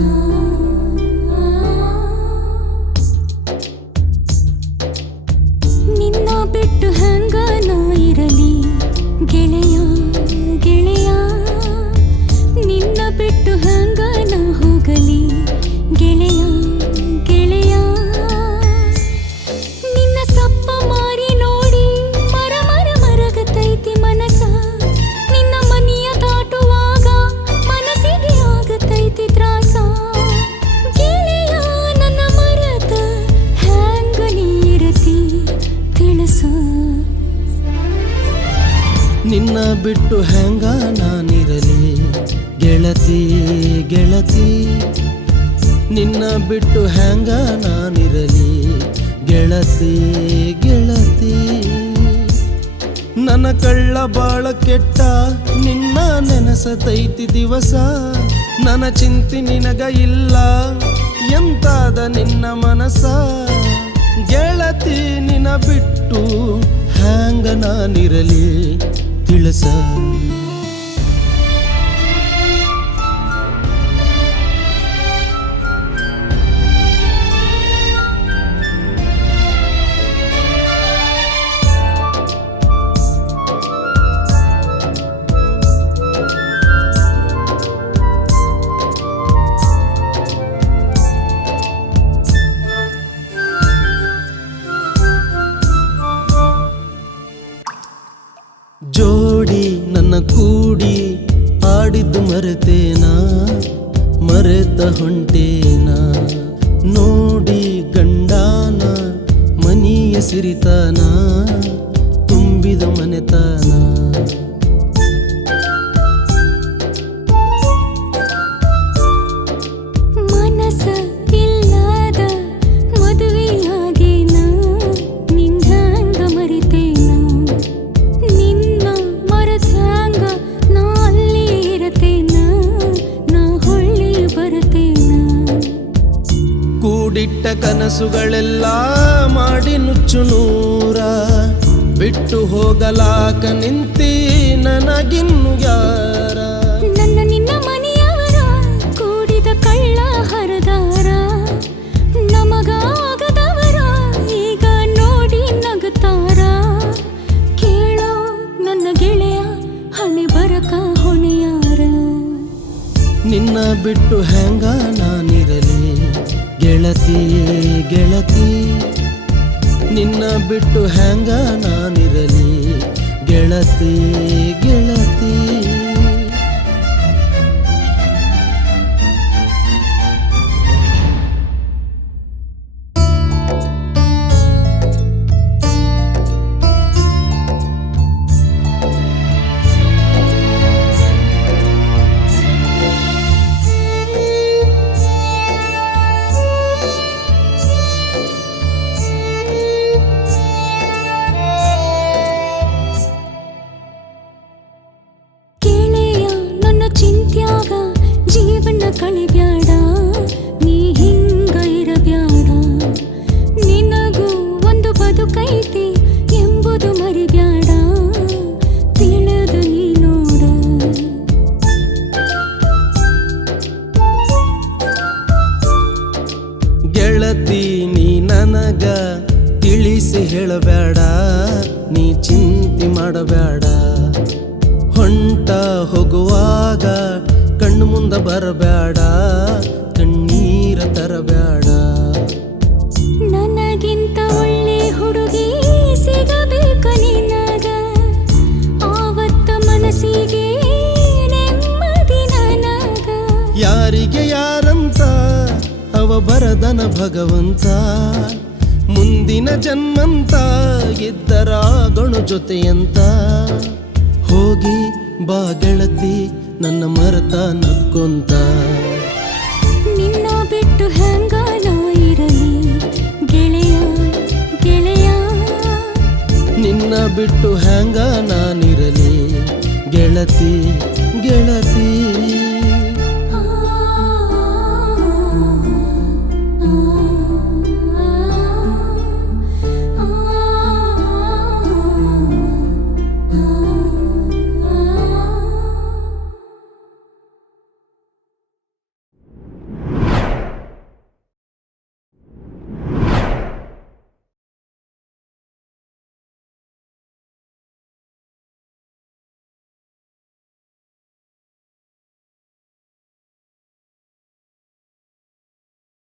Oh. ಬಿಟ್ಟು ಹೆಂಗ ನಾನಿರಲಿ? ಗೆಳತಿ ಗೆಳತಿ, ನಿನ್ನ ಬಿಟ್ಟು ಹೆಂಗ ನಾನಿರಲಿ? ಗೆಳತಿ ಗೆಳತಿ, ನನ್ನ ಕಳ್ಳ ಬಾಳ ಕೆಟ್ಟ, ನಿನ್ನ ನೆನಸತೈತಿ ದಿವಸ. ನನ್ನ ಚಿಂತೆ ನಿನಗ ಇಲ್ಲ, ಎಂತಾದ ನಿನ್ನ ಮನಸ? ಗೆಳತಿ, ನಿನ್ನ ಬಿಟ್ಟು ಹ್ಯಾಂಗ ನಾನಿರಲಿ? ತಿಳಿಸ ಜೋಡಿ ನನ್ನ ಕೂಡಿ ಆಡಿದ್ದು ಮರೆತೇನಾ? ಮರೆತ ಹೊಂಟೇನ? ನೋಡಿ ಗಂಡಾನ ಮನಿಯ ಸಿರಿತಾನ ತುಂಬಿದ ಮನೆತಾನ. ಕನಸುಗಳೆಲ್ಲ ಮಾಡಿ ನುಚ್ಚು ನೂರ. ಬಿಟ್ಟು ಹೋಗಲಾಕ ನಿಂತಿ ನನಗಿನ್ನು ಯಾರ? ನನ್ನ ನಿನ್ನ ಮನೆಯವರ ಕೂಡಿದ ಕಳ್ಳ ಹರದಾರ. ನಮಗಾಗದವರ ಈಗ ನೋಡಿ ನಗುತ್ತಾರ. ಕೇಳೋ ನನ್ನ ಗೆಳೆಯ ಹಣೆ ಬರಕ ಹೊಣೆಯಾರ. ನಿನ್ನ ಬಿಟ್ಟು ಹೆಂಗ ನಾನಿರಲಿ? ಗೆಳತಿ ಗೆಳತಿ ನಿನ್ನ ಬಿಟ್ಟು ಹ್ಯಾಂಗ ನಾನಿರಲಿ? ಗೆಳತಿ ಗೆಳತಿ. ನನಗ ತಿಳಿಸಿ ಹೇಳಬೇಡ ನೀ ಚಿಂತೆ ಮಾಡಬೇಡ. ಹೊಂಟ ಹೋಗುವಾಗ ಕಣ್ಣು ಮುಂದ ಬರಬೇಡ ಕಣ್ಣೀರ ತರಬೇಡ. ನನಗಿಂತ ಒಳ್ಳೆ ಹುಡುಗಿ ಸಿಗಬೇಕು ನಿನಗ. ಆವತ್ತ ಮನಸ್ಸಿಗೆ ನೆಮ್ಮದಿ ನನಗ. ಯಾರಿಗೆ ಯಾರಂತ ಅವ ಬರದನ ಭಗವಂತ. ಮುಂದಿನ ಜನ್ಮಂತ ಇದ್ದರ ಗಣು ಜೊತೆಯಂತ. ಹೋಗಿ ಬಾ ಗೆಳತಿ ನನ್ನ ಮರತ ನಕ್ಕೊಂತ. ನಿನ್ನ ಬಿಟ್ಟು ಹೆಂಗ ನಾ ಇರಲಿ? ಗೆಳೆಯ ಗೆಳೆಯ. ನಿನ್ನ ಬಿಟ್ಟು ಹೆಂಗ ನಾನಿರಲಿ? ಗೆಳತಿ ಗೆಳತಿ.